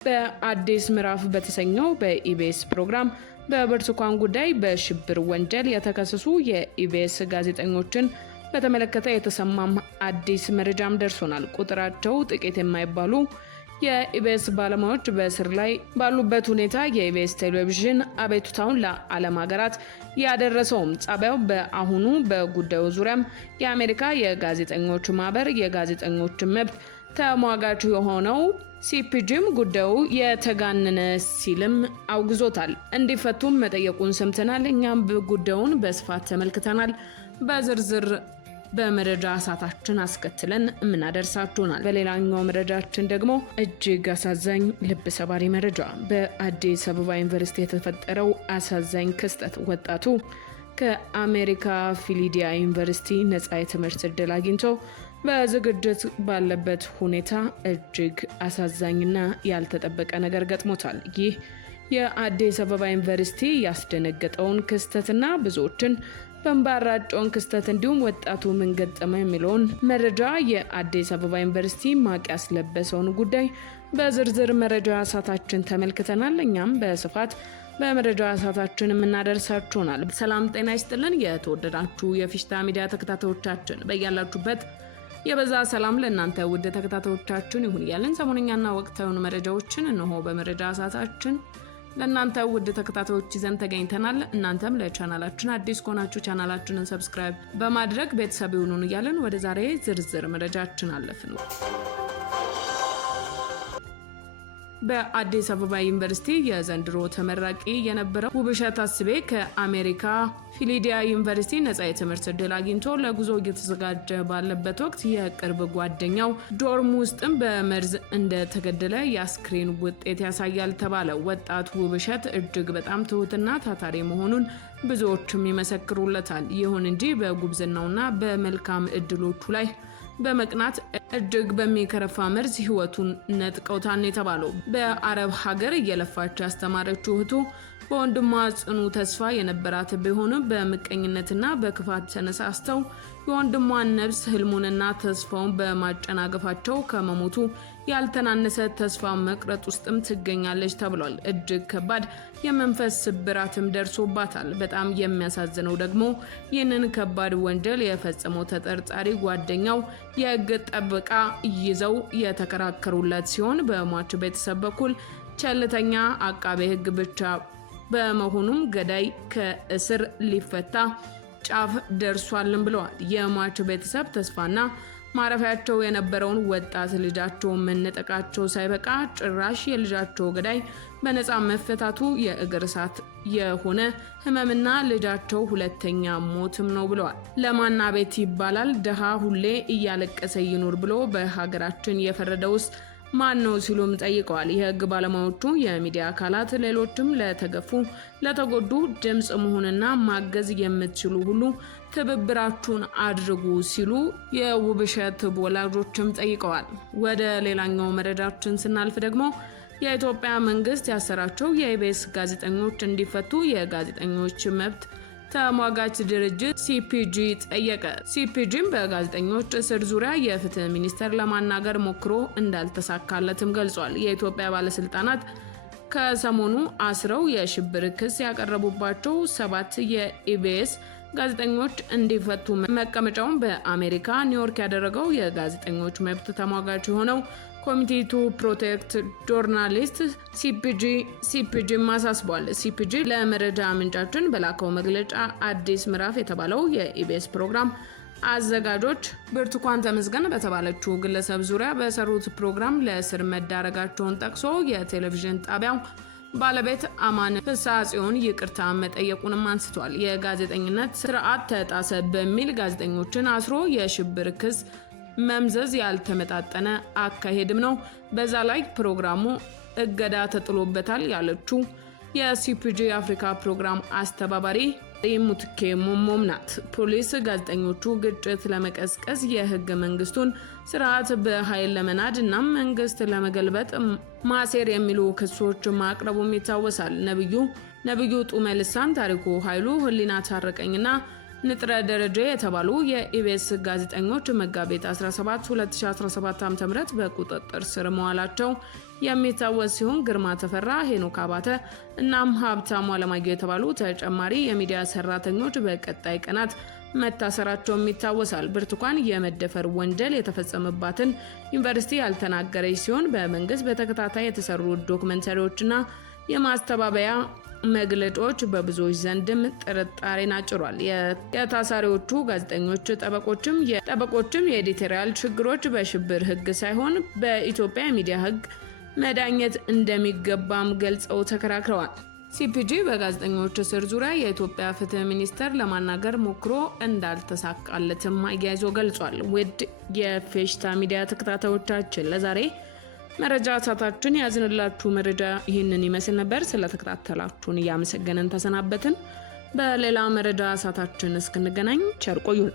በአዲስ ምዕራፍ በተሰኘው በኢቢኤስ ፕሮግራም በብርቱካን ጉዳይ በሽብር ወንጀል የተከሰሱ የኢቢኤስ ጋዜጠኞችን በተመለከተ የተሰማም አዲስ መረጃም ደርሶናል። ቁጥራቸው ጥቂት የማይባሉ የኢቢኤስ ባለሙያዎች በእስር ላይ ባሉበት ሁኔታ የኢቢኤስ ቴሌቪዥን አቤቱታውን ለዓለም ሀገራት ያደረሰውም ጣቢያው በአሁኑ በጉዳዩ ዙሪያም የአሜሪካ የጋዜጠኞች ማህበር የጋዜጠኞች መብት ተሟጋች የሆነው ሲፒጂም ጉዳዩ የተጋነነ ሲልም አውግዞታል። እንዲፈቱም መጠየቁን ሰምተናል። እኛም ጉዳዩን በስፋት ተመልክተናል። በዝርዝር በመረጃ ሰዓታችን አስከትለን እናደርሳችኋል። በሌላኛው መረጃችን ደግሞ እጅግ አሳዛኝ ልብ ሰባሪ መረጃ በአዲስ አበባ ዩኒቨርሲቲ የተፈጠረው አሳዛኝ ክስተት ወጣቱ ከአሜሪካ ፊላዴልፊያ ዩኒቨርሲቲ ነፃ የትምህርት ዕድል አግኝቶ በዝግጅት ባለበት ሁኔታ እጅግ አሳዛኝና ያልተጠበቀ ነገር ገጥሞታል። ይህ የአዲስ አበባ ዩኒቨርሲቲ ያስደነገጠውን ክስተትና ብዙዎችን በእንባራጮን ክስተት እንዲሁም ወጣቱ ምን ገጠመ የሚለውን መረጃ የአዲስ አበባ ዩኒቨርሲቲ ማቅ ያስለበሰውን ጉዳይ በዝርዝር መረጃ ሰዓታችን ተመልክተናል። እኛም በስፋት በመረጃ ሰዓታችን እናደርሳችኋል። ሰላም ጤና ይስጥልን። የተወደዳችሁ የፊሽታ ሚዲያ ተከታታዮቻችን በእያላችሁበት የበዛ ሰላም ለእናንተ ውድ ተከታታዮቻችን ይሁን ያለን ሰሞንኛና ወቅታዊ መረጃዎችን እነሆ በመረጃ ሰዓታችን ለእናንተ ውድ ተከታታዮች ይዘን ተገኝተናል። እናንተም ለቻናላችን አዲስ ከሆናችሁ ቻናላችንን ሰብስክራይብ በማድረግ ቤተሰብ ይሁኑን እያለን ወደ ዛሬ ዝርዝር መረጃችን አለፍን። በአዲስ አበባ ዩኒቨርሲቲ የዘንድሮ ተመራቂ የነበረው ውብሸት አስቤ ከአሜሪካ ፊላዴልፊያ ዩኒቨርሲቲ ነፃ የትምህርት ዕድል አግኝቶ ለጉዞ እየተዘጋጀ ባለበት ወቅት የቅርብ ጓደኛው ዶርም ውስጥም በመርዝ እንደተገደለ የአስክሬን ውጤት ያሳያል ተባለ። ወጣት ውብሸት እጅግ በጣም ትሁትና ታታሪ መሆኑን ብዙዎችም ይመሰክሩለታል። ይሁን እንጂ በጉብዝናውና በመልካም እድሎቹ ላይ በመቅናት እጅግ በሚከረፋ መርዝ ህይወቱን ነጥቀውታል የተባለው በአረብ ሀገር እየለፋች ያስተማረችው እህቱ በወንድሟ ጽኑ ተስፋ የነበራት ቢሆንም በምቀኝነትና በክፋት ተነሳስተው የወንድሟን ነፍስ ህልሙንና ተስፋውን በማጨናገፋቸው ከመሞቱ ያልተናነሰ ተስፋ መቅረጥ ውስጥም ትገኛለች ተብሏል። እጅግ ከባድ የመንፈስ ስብራትም ደርሶባታል። በጣም የሚያሳዝነው ደግሞ ይህንን ከባድ ወንጀል የፈጸመው ተጠርጣሪ ጓደኛው የህግ ጠበቃ ይዘው የተከራከሩለት ሲሆን በሟች ቤተሰብ በኩል ቸልተኛ አቃቤ ህግ ብቻ በመሆኑም ገዳይ ከእስር ሊፈታ ጫፍ ደርሷልም ብለዋል። የሟች ቤተሰብ ተስፋና ማረፊያቸው የነበረውን ወጣት ልጃቸው መነጠቃቸው ሳይበቃ ጭራሽ የልጃቸው ገዳይ በነፃ መፈታቱ የእግር እሳት የሆነ ህመምና ልጃቸው ሁለተኛ ሞትም ነው ብለዋል። ለማና ቤት ይባላል ደሃ ሁሌ እያለቀሰ ይኖር ብሎ በሀገራችን የፈረደውስ ማን ነው ሲሉም ጠይቀዋል። የህግ ባለሙያዎቹ የሚዲያ አካላት ሌሎችም ለተገፉ ለተጎዱ ድምጽ መሆንና ማገዝ የምትችሉ ሁሉ ትብብራችሁን አድርጉ ሲሉ የውብሸት ወላጆችም ጠይቀዋል። ወደ ሌላኛው መረጃችን ስናልፍ ደግሞ የኢትዮጵያ መንግስት ያሰራቸው የኢቢኤስ ጋዜጠኞች እንዲፈቱ የጋዜጠኞች መብት ተሟጋች ድርጅት ሲፒጂ ጠየቀ። ሲፒጂም በጋዜጠኞች እስር ዙሪያ የፍትህ ሚኒስቴር ለማናገር ሞክሮ እንዳልተሳካለትም ገልጿል። የኢትዮጵያ ባለስልጣናት ከሰሞኑ አስረው የሽብር ክስ ያቀረቡባቸው 7 የኢቢኤስ ጋዜጠኞች እንዲፈቱ መቀመጫውን በአሜሪካ ኒውዮርክ ያደረገው የጋዜጠኞች መብት ተሟጋች የሆነው ኮሚቴ ቱ ፕሮቴክት ጆርናሊስት ሲፒጂ ማሳስቧል። ሲፒጂ ለመረጃ ምንጫችን በላከው መግለጫ አዲስ ምዕራፍ የተባለው የኢቢኤስ ፕሮግራም አዘጋጆች ብርቱካን ተመስገን በተባለችው ግለሰብ ዙሪያ በሰሩት ፕሮግራም ለእስር መዳረጋቸውን ጠቅሶ የቴሌቪዥን ጣቢያው ባለቤት አማን ፍሳጽዮን ይቅርታ መጠየቁንም አንስቷል። የጋዜጠኝነት ስርዓት ተጣሰ በሚል ጋዜጠኞችን አስሮ የሽብር ክስ መምዘዝ ያልተመጣጠነ አካሄድም ነው። በዛ ላይ ፕሮግራሙ እገዳ ተጥሎበታል ያለችው የሲፒጂ አፍሪካ ፕሮግራም አስተባባሪ ሙትኬ ሞሞም ናት። ፖሊስ ጋዜጠኞቹ ግጭት ለመቀስቀስ የህገ መንግስቱን ስርዓት በኃይል ለመናድ እና መንግስት ለመገልበጥ ማሴር የሚሉ ክሶች ማቅረቡም ይታወሳል። ነብዩ ጡመልሳን፣ ታሪኩ ኃይሉ፣ ህሊና ታረቀኝና ንጥረ ደረጃ የተባሉ የኢቢኤስ ጋዜጠኞች መጋቢት 17 2017 ዓ.ም በቁጥጥር ስር መዋላቸው የሚታወስ ሲሆን ግርማ ተፈራ፣ ሄኖክ አባተ እናም ሀብታሙ አለማየሁ የተባሉ ተጨማሪ የሚዲያ ሰራተኞች በቀጣይ ቀናት መታሰራቸውም ይታወሳል። ብርቱካን የመደፈር ወንጀል የተፈጸመባትን ዩኒቨርሲቲ ያልተናገረች ሲሆን በመንግስት በተከታታይ የተሰሩ ዶክመንተሪዎችና የማስተባበያ መግለጫዎች በብዙዎች ዘንድም ጥርጣሬን አጭሯል። የታሳሪዎቹ ጋዜጠኞች ጠበቆችም የኤዲቶሪያል ችግሮች በሽብር ህግ ሳይሆን በኢትዮጵያ ሚዲያ ህግ መዳኘት እንደሚገባም ገልጸው ተከራክረዋል። ሲፒጂ በጋዜጠኞች እስር ዙሪያ የኢትዮጵያ ፍትህ ሚኒስቴር ለማናገር ሞክሮ እንዳልተሳካለትም አያይዞ ገልጿል። ውድ የፌሽታ ሚዲያ ተከታታዮቻችን ለዛሬ መረጃ ሰዓታችን ያዝንላችሁ መረጃ ይህንን ይመስል ነበር። ስለተከታተላችሁን እያመሰገንን ተሰናበትን። በሌላ መረጃ ሰዓታችን እስክንገናኝ ቸር ቆዩን።